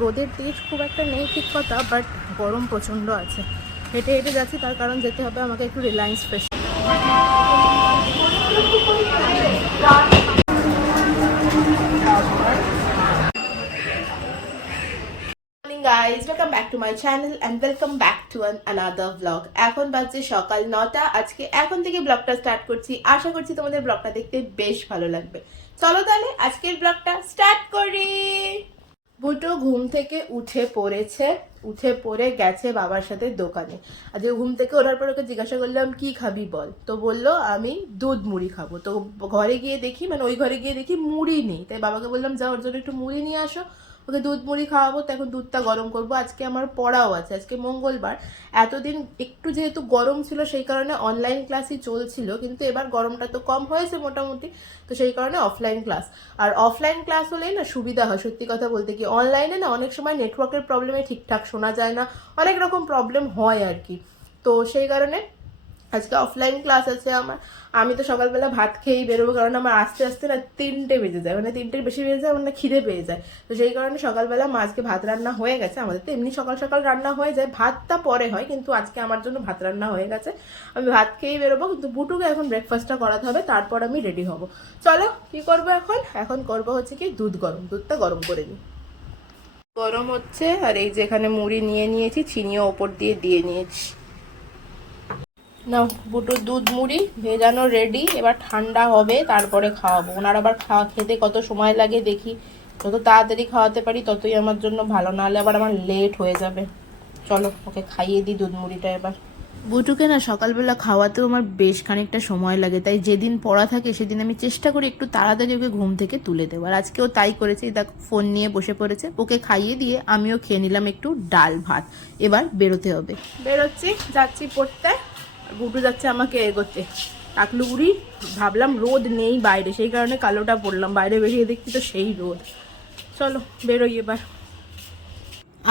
রোদের তেজ খুব একটা নেই, ঠিক কথা বাট গরম প্রচণ্ড আছে। হেঁটে হেঁটে যাচ্ছি, তার কারণ যেতে হবে, আমাকে একটু Reliance Fresh guys welcome back to my channel and welcome back to an another blog এখন বাজছে সকাল নটা আজকে এখন থেকে ব্লগটা স্টার্ট করছি। আশা করছি তোমাদের ব্লগটা দেখতে বেশ ভালো লাগবে। চলো তাহলে আজকের ব্লগটা স্টার্ট করি। বুটো ঘুম থেকে উঠে পড়েছে, উঠে পড়ে গেছে বাবার সাথে দোকানে। আজকে ঘুম থেকে ওঠার পর ওকে জিজ্ঞাসা করলাম, কি খাবি বল? তো বলল, আমি দুধ মুড়ি খাব। তো ঘরে গিয়ে দেখি মানে ওই ঘরে গিয়ে দেখি মুড়ি নেই। তাই বাবাকে বললাম যা ওর জন্য একটু মুড়ি নিয়ে আসো। ওকে দুধ মুড়ি খাওয়াবো, তো এখন দুধটা গরম করব। আজকে আমার পড়াও আছে, আজকে মঙ্গলবার। এতদিন একটু যেহেতু গরম ছিল, সেই কারণে অনলাইন ক্লাসই চলছিল, কিন্তু এবার গরমটা তো কম হয়েছে মোটামুটি, তো সেই কারণে অফলাইন ক্লাস আর অফলাইন ক্লাস হলেই না সুবিধা হয়, সত্যি কথা বলতে কি। অনলাইনে না অনেক সময় নেটওয়ার্কের প্রবলেমে ঠিকঠাক শোনা যায় না, অনেক রকম প্রবলেম হয় আর কি। তো সেই কারণে আজকে অফলাইন ক্লাস আছে আমার। আমি তো সকালবেলা ভাত খেয়েই বেরোবো, কারণ আমার আস্তে আস্তে না তিনটে বেজে যায়। মানে তিনটের বেশি বেজে যায়, আমার না খিদে পেয়ে যায়। তো সেই কারণে সকালবেলা মা আজকে ভাত রান্না হয়ে গেছে। আমাদের তো এমনি সকাল সকাল রান্না হয়ে যায়। ভাতটা পরে হয়, কিন্তু আজকে আমার জন্য ভাত রান্না হয়ে গেছে। আমি ভাত খেয়েই বেরোবো, কিন্তু বুটুকে এখন ব্রেকফাস্টটা করাতে হবে, তারপর আমি রেডি হব। চলো, কি করব এখন? এখন করব হচ্ছে কি দুধ গরম। দুধটা গরম করে নিই। গরম হচ্ছে, আর এই যে এখানে মুড়ি নিয়ে নিয়েছি, চিনিও ওপর দিয়ে দিয়ে নিয়েছি। নাও বুটোর দুধ মুড়ি ভেজানো রেডি এবার ঠান্ডা হবে তারপরে খাওয়াবো। ওনার আবার খাওয়া খেতে কত সময় লাগে দেখি। যত তাড়াতাড়ি খাওয়াতে পারি ততই আমার জন্য ভালো নাহলে আবার আমার লেট হয়ে যাবে। চলো ওকে খাইয়ে দিই দুধ মুড়িটা এবার। বুটুকে না সকালবেলা খাওয়াতেও আমার বেশ খানিকটা সময় লাগে। তাই যেদিন পড়া থাকে সেদিন আমি চেষ্টা করি একটু তাড়াতাড়ি ওকে ঘুম থেকে তুলে দেবো দেওয়ার। আজকেও তাই করেছি দেখো ফোন নিয়ে বসে পড়েছে। ওকে খাইয়ে দিয়ে আমিও খেয়ে নিলাম একটু ডাল ভাত। এবার বেরোতে হবে। বেরোচ্ছি যাচ্ছি পড়তে। বুটু যাচ্ছে আমাকে এগোতে টাকলুগুড়ি ভাবলাম রোদ নেই বাইরে, সেই কারণে কালোটা পড়লাম বাইরে বেরিয়ে দেখছি তো সেই রোদ। চলো, বেরোই এবার।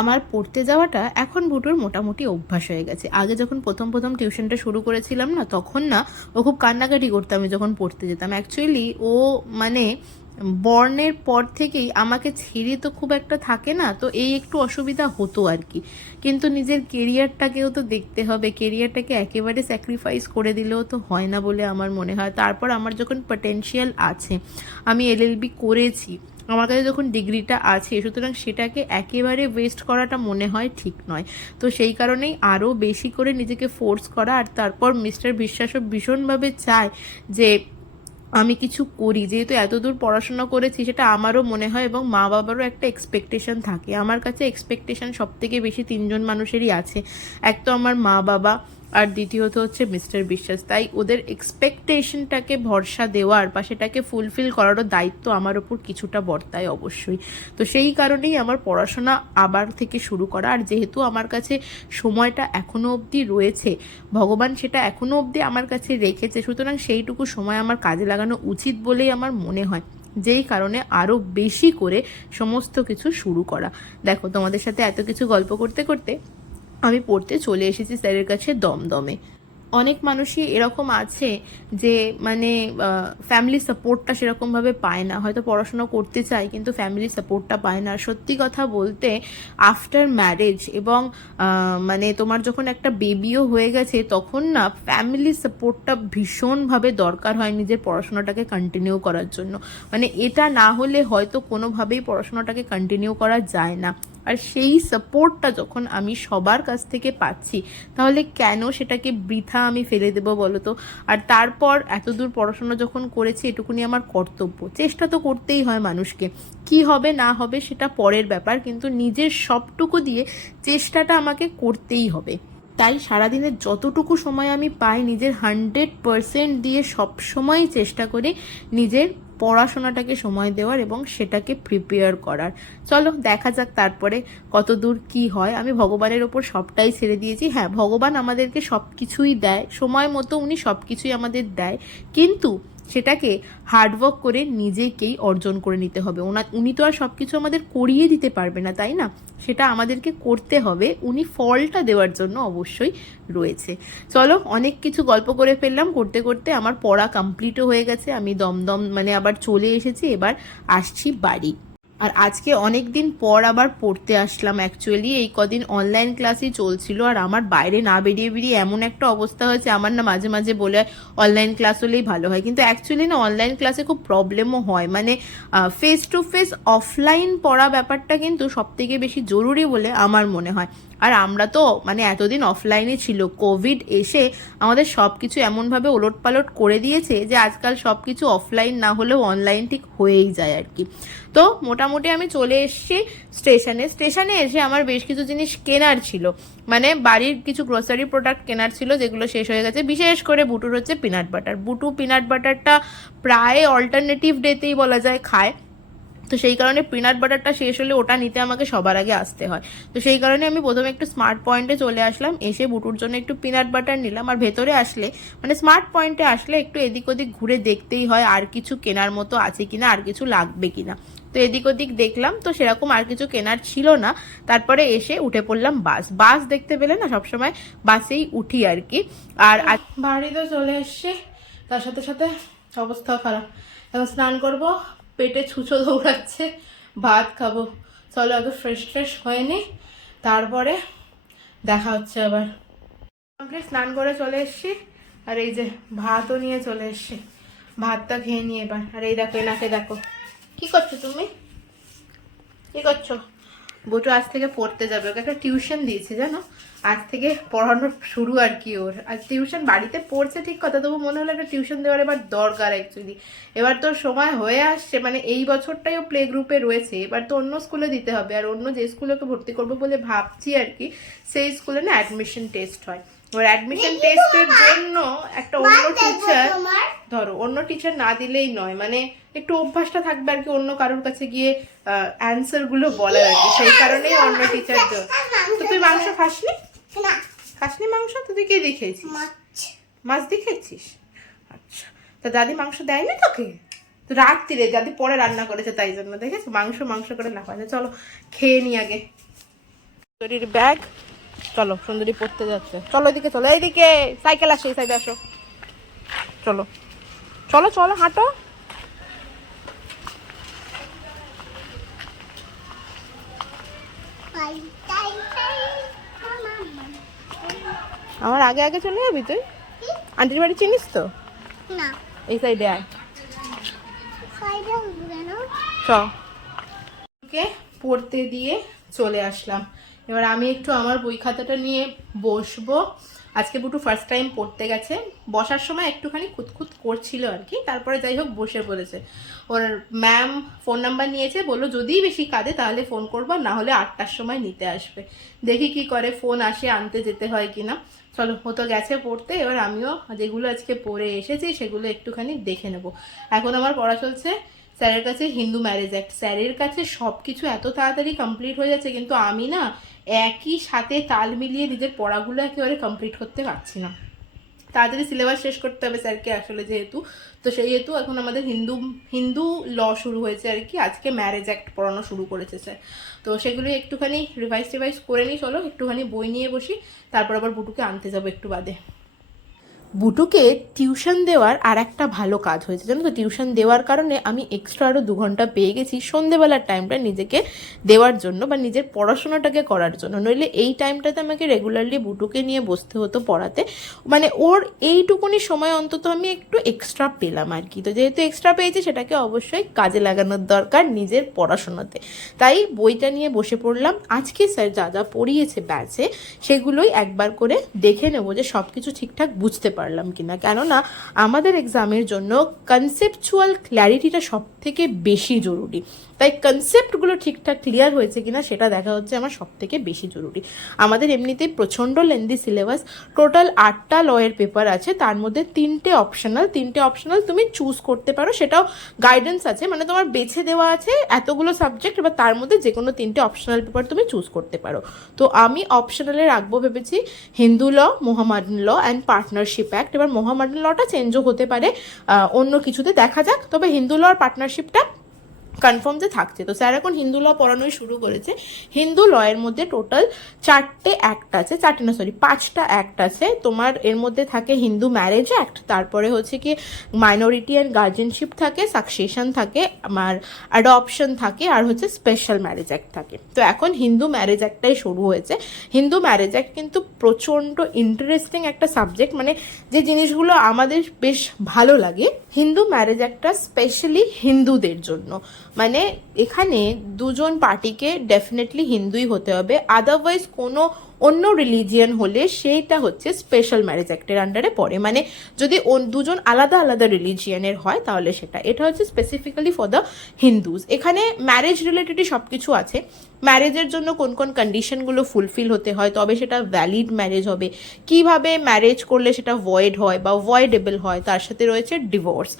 আমার পড়তে যাওয়াটা এখন বুটোর মোটামুটি অভ্যাস হয়ে গেছে। আগে যখন প্রথম প্রথম টিউশনটা শুরু করেছিলাম না, তখন না ও খুব কান্নাকাটি করতাম আমি যখন পড়তে যেতাম। অ্যাকচুয়ালি ও মানে বর্ণের পর থেকেই আমাকে ছেড়ে তো খুব একটা থাকে না, তো এই একটু অসুবিধা হতো আর কি। কিন্তু নিজের কেরিয়ারটাকেও তো দেখতে হবে, কেরিয়ারটাকে একেবারে স্যাক্রিফাইস করে দিলেও তো হয় না বলে আমার মনে হয়। তারপর আমার যখন পটেনশিয়াল আছে, আমি এলএলবি করেছি, আমার কাছে যখন ডিগ্রিটা আছে, সুতরাং সেটাকে একেবারে ওয়েস্ট করাটা মনে হয় ঠিক নয়। তো সেই কারণেই আরও বেশি করে নিজেকে ফোর্স করা, আর তারপর মিস্টার বিশ্বাসও ভীষণভাবে চায় যে আমি কিছু করি। যেহেতু এতদূর পড়াশোনা করেছি, সেটা আমারও মনে হয় এবং মা বাবারও একটা এক্সপেকটেশন থাকে। আমার কাছে এক্সপেকটেশন সব থেকে বেশি তিনজন মানুষেরই আছে। এক তো আমার মা বাবা আর দ্বিতীয়ত হচ্ছে মিস্টার বিশ্বাস। তাই ওদের এক্সপেকটেশনটাকে ভরসা দেওয়ার বা সেটাকে ফুলফিল করারও দায়িত্ব আমার ওপর কিছুটা বর্তায় অবশ্যই। তো সেই কারণেই আমার পড়াশোনা আবার থেকে শুরু করা। আর যেহেতু আমার কাছে সময়টা এখনও অবধি রয়েছে, ভগবান সেটা এখনও অবধি আমার কাছে রেখেছে, সুতরাং সেইটুকু সময় আমার কাজে লাগানো উচিত বলেই আমার মনে হয়। যেই কারণে আরও বেশি করে সমস্ত কিছু শুরু করা। দেখো তোমাদের সাথে এত কিছু গল্প করতে করতে আমি পড়তে চলে এসেছি স্যারের কাছে দমদমে। অনেক মানুষই এরকম আছে যে মানে ফ্যামিলি সাপোর্টটা সেরকমভাবে পায় না। হয়তো পড়াশোনা করতে চায়, কিন্তু ফ্যামিলি সাপোর্টটা পায় না। সত্যি কথা বলতে আফটার ম্যারেজ এবং মানে তোমার যখন একটা বেবিও হয়ে গেছে, তখন না ফ্যামিলি সাপোর্টটা ভীষণভাবে দরকার হয় নিজের পড়াশোনাটাকে কন্টিনিউ করার জন্য। মানে এটা না হলে হয়তো কোনোভাবেই পড়াশোনাটাকে কন্টিনিউ করা যায় না। আর সেই সাপোর্টটা যখন আমি সবার কাছ থেকে পাচ্ছি, তাহলে কেন সেটাকে বৃথা আমি ফেলে দেবো বলো তো আর তারপর এতদূর পড়াশোনা যখন করেছি, এটুকুনি আমার কর্তব্য। চেষ্টা তো করতেই হয় মানুষকে। কি হবে, না হবে সেটা পরের ব্যাপার, কিন্তু নিজের সবটুকু দিয়ে চেষ্টাটা আমাকে করতেই হবে। তাই সারাদিনের যতটুকু সময় আমি পাই নিজের হান্ড্রেড পারসেন্ট দিয়ে সবসময় চেষ্টা করি নিজের পড়াশোনাটাকে সময় দেওয়ার এবং সেটাকে প্রিপেয়ার করার। চলো দেখা যাক তারপরে কত দূর কি হয়। আমি ভগবানের ওপর সবটাই ছেড়ে দিয়েছি। হ্যাঁ ভগবান আমাদেরকে সব কিছুই দেয়। সময় মতো উনি সব কিছুই আমাদের দেয়। কিন্তু সেটাকে হার্ডওয়ার্ক করে নিজেকেই অর্জন করে নিতে হবে। ওনা, উনি তো আর সব কিছু আমাদের করিয়ে দিতে পারবে না, তাই না? সেটা আমাদেরকে করতে হবে। উনি ফলটা দেওয়ার জন্য অবশ্যই রয়েছে। চলো, অনেক কিছু গল্প করে ফেললাম। করতে করতে আমার পড়া কমপ্লিটও হয়ে গেছে। আমি দমদম মানে আবার চলে এসেছি। এবার আসছি বাড়ি। আর আজকে অনেক দিন পর আবার পড়তে আসলাম অ্যাকচুয়ালি এই কদিন অনলাইন ক্লাসই চলছিল আর আমার বাইরে না বেরিয়ে বেরিয়ে এমন একটা অবস্থা হয়েছে, আমার না মাঝে মাঝে বলে অনলাইন ক্লাস হলেই ভালো হয়। কিন্তু অ্যাকচুয়ালি না অনলাইন ক্লাসে খুব প্রবলেমও হয়। মানে ফেস টু ফেস অফলাইন পড়া ব্যাপারটা কিন্তু সব থেকে বেশি জরুরি বলে আমার মনে হয়। আর আমরা তো মানে এতদিন অফলাইনে ছিল কোভিড এসে আমাদের সব কিছু এমনভাবে ওলট পালট করে দিয়েছে যে আজকাল সব কিছু অফলাইন না হলেও অনলাইন ঠিক হয়েই যায় আর কি। তো মোটামুটি আমি চলে এসেছি স্টেশনে। স্টেশনে এসে আমার বেশ কিছু জিনিস কেনার ছিল। মানে বাড়ির কিছু গ্রোসারি প্রোডাক্ট কেনার ছিল যেগুলো শেষ হয়ে গেছে। বিশেষ করে বুটুর হচ্ছে পিনাট বাটার বুটু পিনাট বাটারটা প্রায় অল্টারনেটিভ ডেতেই বলা যায় খায়। তো সেই কারণে পিনাট বাটারটা শেষ হলে ওটা নিতে আমাকে সবার আগে আসতে হয়। তো সেই কারণে আমি প্রথমে একটু স্মার্ট পয়েন্টে চলে আসলাম, এসে বুটুর জন্য একটু পিনাট বাটার নিলাম। আর ভেতরে আসলে মানে স্মার্ট পয়েন্টে আসলে একটু এদিক ওদিক ঘুরে দেখতেই হয় আর কিছু কেনার মতো আছে কিনা, আর কিছু লাগবে কিনা। তো এদিক ওদিক দেখলাম, তো সেরকম আর কিছু কেনার ছিল না। তারপরে এসে উঠে পড়লাম বাস। বাস দেখতে পেলে না সবসময় বাসেই উঠি আর কি। আর বাড়িতে চলে এসছি, তার সাথে সাথে অবস্থাও খারাপ। এখন স্নান করব পেটে ছুঁচো দৌড়াচ্ছে, ভাত খাব। চলো আগে ফ্রেশ ফ্রেশ হয়ে নি তারপরে দেখা হচ্ছে আবার। কমপ্লিট স্নান করে চলে এসছি, আর এই যে ভাতও নিয়ে চলে এসছি। ভাতটা খেয়ে নিয়ে এবার। আর এই দেখো, এনাকে দেখো। কি করছ তুমি? কি করছ? বটু আজ থেকে পড়তে যাবে। ওকে একটা টিউশন দিয়েছি জানো? আজ থেকে পড়ানো শুরু আর কি ওর। আর টিউশন বাড়িতে পড়ছে ঠিক কথা তবু মনে হলো একটা টিউশন দেওয়ার এবার দরকার অ্যাকচুয়ালি এবার তোর সময় হয়ে আসছে মানে এই বছরটাই ও প্লে গ্রুপে রয়েছে। এবার তো অন্য স্কুলে দিতে হবে। আর অন্য যে স্কুলে ওকে ভর্তি করব বলে ভাবছি আর কি সেই স্কুলে না অ্যাডমিশন টেস্ট হয়। এবার অ্যাডমিশন টেস্টের জন্য একটা অন্য টিচার ধরো, অন্য টিচার না দিলেই নয়। মানে একটু অভ্যাসটা থাকবে আর কি অন্য কারোর কাছে গিয়ে অ্যান্সারগুলো বলার আর কি। সেই কারণেই অন্য টিচার তো তুই মাংস খাসনি? না খাসনি মাংস? তুই কে দেখেছিস মাছ দেখেছিস আচ্ছা তা দাদি মাংস দেয়নি তোকে? তো রাত্রিরে দাদি পরে রান্না করেছে তাই জন্য দেখেছ মাংস মাংস করে না পাচ্ছে চলো, খেয়ে নি আগে। সুন্দরীর ব্যাগ চলো, সুন্দরী পড়তে যাচ্ছে। চলো এদিকে, চলো, এইদিকে। সাইকেল আসে, এই সাইডে আসো। চলো। চলো চলো হাঁটো। আমার আগে আগে চলে যাবি তুই? আন্টির বাড়ি চিনিস তো? না। এই সাইডে আয়। ওকে পড়তে দিয়ে চলে আসলাম। এবার আমি একটু আমার বই খাতাটা নিয়ে বসবো। আজকে বুটু ফার্স্ট টাইম পড়তে গেছে। বসার সময় একটুখানি খুঁতখুত করছিল আর কি, তারপরে যাই হোক বসে পড়েছে। ওর ম্যাম ফোন নাম্বার নিয়েছে, বলল যদি বেশি কাঁদে তাহলে ফোন করব না হলে আটটার সময় নিতে আসবে। দেখি কি করে ফোন আসে, আনতে যেতে হয় কিনা। চলো হতো গেছে পড়তে, এবার আমিও যেগুলো আজকে পড়ে এসেছি সেগুলো একটুখানি দেখে নেব। এখন আমার পড়া চলছে স্যারের কাছে হিন্দু ম্যারেজ অ্যাক্ট স্যারের কাছে সব কিছু এত তাড়াতাড়ি কমপ্লিট হয়ে যাচ্ছে, কিন্তু আমি না একই সাথে তাল মিলিয়ে নিজের পড়াগুলো একেবারে কমপ্লিট করতে পারছি না। তাড়াতাড়ি সিলেবাস শেষ করতে হবে স্যারকে আসলে যেহেতু। তো সেই হেতু এখন আমাদের হিন্দু হিন্দু ল শুরু হয়েছে আর কি। আজকে ম্যারেজ অ্যাক্ট পড়ানো শুরু করেছে স্যার। তো সেগুলো একটুখানি রিভাইজ টিভাইজ করে নিই, চলো একটুখানি বই নিয়ে বসি, তারপর আবার বুটুকে আনতে যাব একটু বাদে। বুটুকে টিউশন দেওয়ার আর একটা ভালো কাজ হয়েছে। জানো তো, টিউশন দেওয়ার কারণে আমি এক্সট্রা আরও দু ঘণ্টা পেয়ে গেছি সন্ধেবেলার টাইমটা নিজেকে দেওয়ার জন্য বা নিজের পড়াশোনাটাকে করার জন্য। নইলে এই টাইমটাতে আমাকে রেগুলারলি বুটুকে নিয়ে বসতে হতো পড়াতে। মানে ওর এইটুকুনি সময় অন্তত আমি একটু এক্সট্রা পেলাম আর কি। তো যেহেতু এক্সট্রা পেয়েছি, সেটাকে অবশ্যই কাজে লাগানোর দরকার নিজের পড়াশোনাতে। তাই বইটা নিয়ে বসে পড়লাম। আজকে স্যার যা যা পড়িয়েছে ব্যাচে সেগুলোই একবার করে দেখে নেব যে সব কিছু ঠিকঠাক বুঝতে পারলাম কিনা। কেননা, আমাদের এক্সামের জন্য কনসেপচুয়াল ক্ল্যারিটিটা সব থেকে বেশি জরুরি। তাই কনসেপ্টগুলো ঠিকঠাক ক্লিয়ার হয়েছে কিনা সেটা দেখা হচ্ছে আমার সব থেকে বেশি জরুরি। আমাদের এমনিতেই প্রচণ্ড লেন্দি সিলেবাস টোটাল আটটা লয়ের পেপার আছে, তার মধ্যে তিনটে অপশনাল তিনটে অপশনাল তুমি চুজ করতে পারো, সেটাও গাইডেন্স আছে মানে তোমার বেছে দেওয়া আছে এতগুলো সাবজেক্ট এবার তার মধ্যে যে কোনো তিনটে অপশনাল পেপার তুমি চুজ করতে পারো। তো আমি অপশনালে রাখব ভেবেছি, Hindu law Mohammedan law and partnership act এবার মোহাম্মদান লটা চেঞ্জও হতে পারে। অন্য কিছুতে দেখা যাক। তবে হিন্দু ল পার্টনারশিপটা কনফার্ম যে থাকছে। তো স্যার এখন হিন্দু ল পড়ানোই শুরু করেছে। হিন্দু লয়ের মধ্যে টোটাল চারটে অ্যাক্ট আছে। চারটে না সরি পাঁচটা অ্যাক্ট আছে। তোমার এর মধ্যে থাকে হিন্দু ম্যারেজ অ্যাক্ট তারপরে হচ্ছে কি মাইনরিটি অ্যান্ড গার্জেনশিপ থাকে সাকসেশন থাকে, আমার অ্যাডপশন থাকে, আর হচ্ছে স্পেশাল ম্যারেজ অ্যাক্ট থাকে। তো এখন হিন্দু ম্যারেজ অ্যাক্টটাই শুরু হয়েছে। হিন্দু ম্যারেজ অ্যাক্ট কিন্তু প্রচণ্ড ইন্টারেস্টিং একটা সাবজেক্ট মানে যে জিনিসগুলো আমাদের বেশ ভালো লাগে হিন্দু ম্যারেজ একটা স্পেশালি হিন্দুদের জন্য। মানে এখানে দুজন পার্টিকে ডেফিনেটলি হিন্দুই হতে হবে। আদারওয়াইজ কোনো অন্য রিলিজিয়ান হলে সেইটা হচ্ছে স্পেশাল ম্যারেজ অ্যাক্টের আন্ডারে পড়ে। মানে যদি দুজন আলাদা আলাদা রিলিজিয়ানের হয় তাহলে সেটা। এটা হচ্ছে স্পেসিফিক্যালি ফর দ্য হিন্দুজ এখানে ম্যারেজ রিলেটেডই সব কিছু আছে। ম্যারেজের জন্য কোন কোন কন্ডিশনগুলো ফুলফিল হতে হয়, তবে সেটা ভ্যালিড ম্যারেজ হবে। কীভাবে ম্যারেজ করলে সেটা ভয়েড হয় বা ভয়েডেবল হয়, তার সাথে রয়েছে ডিভোর্স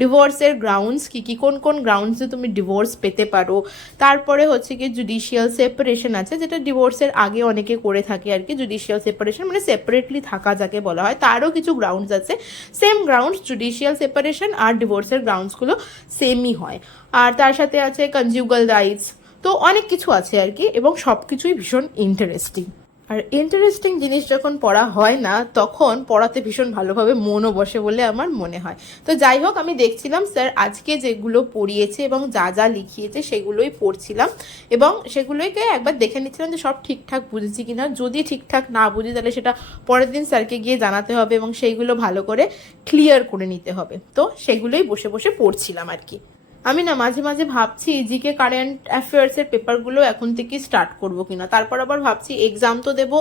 ডিভোর্সের গ্রাউন্ডস কি কি, কোন কোন গ্রাউন্ডসে তুমি ডিভোর্স পেতে পারো? তারপরে হচ্ছে কি জুডিশিয়াল সেপারেশন আছে, যেটা ডিভোর্সের আগে অনেকে করে থাকে আর কি জুডিশিয়াল সেপারেশন মানে সেপারেটলি থাকা যাকে বলা হয়, তারও কিছু গ্রাউন্ডস আছে। সেম গ্রাউন্ডস জুডিশিয়াল সেপারেশন আর ডিভোর্সের গ্রাউন্ডসগুলো সেমই হয়। আর তার সাথে আছে কনজিউগাল রাইটস তো অনেক কিছু আছে আর কি, এবং সব কিছুই ভীষণ ইন্টারেস্টিং আর ইন্টারেস্টিং জিনিস যখন পড়া হয় না, তখন পড়াতে ভীষণ ভালোভাবে মনও বসে বলে আমার মনে হয়। তো যাই হোক, আমি দেখছিলাম স্যার আজকে যেগুলো পড়িয়েছে এবং যা যা লিখিয়েছে সেগুলোই পড়ছিলাম এবং সেগুলোকে একবার দেখে নিচ্ছিলাম যে সব ঠিকঠাক বুঝেছি কিনা। যদি ঠিকঠাক না বুঝি, তাহলে সেটা পরের দিন স্যারকে গিয়ে জানাতে হবে এবং সেইগুলো ভালো করে ক্লিয়ার করে নিতে হবে। তো সেগুলোই বসে বসে পড়ছিলাম আর কি। আমি না মাঝে মাঝে ভাবছি জিকে কারেন্ট অ্যাফেয়ার্সের পেপারগুলো এখন থেকে স্টার্ট করব কিনা। তারপর আবার ভাবছি এক্সাম তো দেবো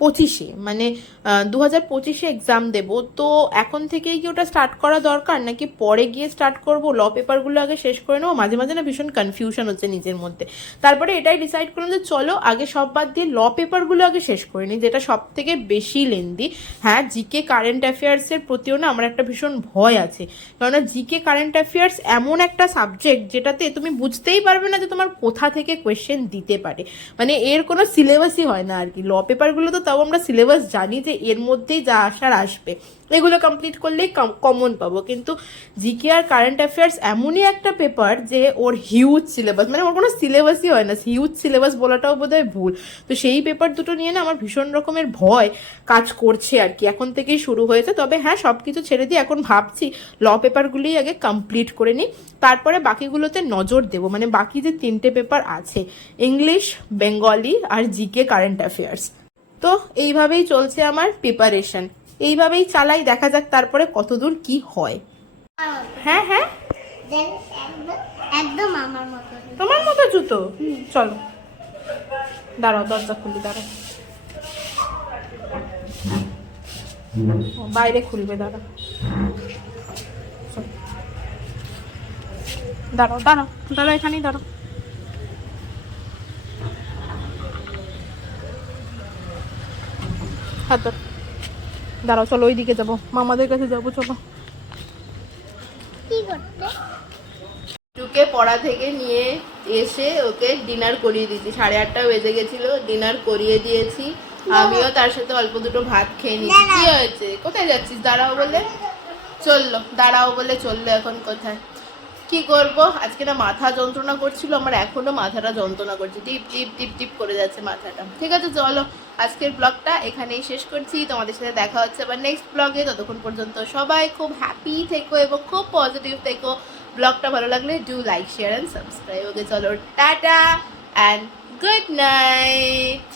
পঁচিশে মানে দু হাজার পঁচিশে এক্সাম দেবো। তো এখন থেকেই কি ওটা স্টার্ট করা দরকার? নাকি পরে গিয়ে স্টার্ট করব? ল পেপারগুলো আগে শেষ করে নেব? মাঝে মাঝে না ভীষণ কনফিউশন হচ্ছে নিজের মধ্যে। তারপরে এটাই ডিসাইড করলাম যে চলো, আগে সব বাদ দিয়ে ল পেপারগুলো আগে শেষ করে নিই, যেটা সব থেকে বেশি লেন্দি হ্যাঁ জিকে কারেন্ট অ্যাফেয়ার্সের প্রতিও না আমার একটা ভীষণ ভয় আছে। কেননা জিকে কারেন্ট অ্যাফেয়ার্স এমন একটা সাবজেক্ট যেটাতে তুমি বুঝতেই পারবে না যে তোমার কোথা থেকে কোয়েশ্চেন দিতে পারে। মানে এর কোনো সিলেবাসই হয় না আর কি। ল পেপারগুলো তো তাও আমরা সিলেবাস জানি যে এর মধ্যেই যা আসার আসবে। এগুলো কমপ্লিট করলেই কমন পাবো। কিন্তু জিকে আর কারেন্ট অ্যাফেয়ার্স এমনই একটা পেপার যে ওর হিউজ সিলেবাস মানে ওর কোনো সিলেবাসই হয় না। হিউজ সিলেবাস বলাটাও বোধহয় ভুল। তো সেই পেপার দুটো নিয়ে না আমার ভীষণ রকমের ভয় কাজ করছে আর কি। এখন থেকেই শুরু হয়েছে। তবে হ্যাঁ সব কিছু ছেড়ে দিয়ে এখন ভাবছি ল পেপারগুলোই আগে কমপ্লিট করে নিই। তারপরে বাকিগুলোতে নজর দেবো। মানে বাকি যে তিনটে পেপার আছে ইংলিশ বেঙ্গলি আর জিকে কারেন্ট অ্যাফেয়ার্স তো এইভাবেই চলছে আমার প্রিপারেশন এইভাবেই চালাই দেখা যাক তারপরে কতদূর কি হয়। হ্যাঁ হ্যাঁ। একদম একদম আমার মতো। তোমার মতো জুতো? চলো। দাঁড়াও দরজা খুলি দাঁড়াও। বাইরে খুলবে দাঁড়াও। দাঁড়াও দাঁড়াও। দাঁড়াও এখানেই দাঁড়াও। হাত ধরো। দাঁড়াও চলো ওইদিকে যাব। মামাদের কাছে যাব চলো। কি টুকে পড়া থেকে নিয়ে এসে ওকে ডিনার করিয়ে দিয়েছি। সাড়ে আটটা বেজে গেছিল ডিনার করিয়ে দিয়েছি। আমিও তার সাথে অল্প দুটো ভাত খেয়ে নিয়েছি কি হয়েছে? কোথায় যাচ্ছিস? দাঁড়াও বলে। চলল। দাঁড়াও বলে চলল এখন কোথায়? কি করব? আজকে না মাথা যন্ত্রণা করছিল, আমার এখনও মাথাটা যন্ত্রণা করছে। টিপ টিপ টিপ টিপ করে যাচ্ছে মাথাটা। ঠিক আছে, চলো, আজকের ব্লগটা এখানেই শেষ করছি। তোমাদের সাথে দেখা হচ্ছে আবার নেক্সট ব্লগে ততক্ষণ পর্যন্ত সবাই খুব হ্যাপি থেকো এবং খুব পজিটিভ থেকো। ব্লগটা ভালো লাগলে do like share and subscribe okay, চলো, টাটা অ্যান্ড গুড নাইট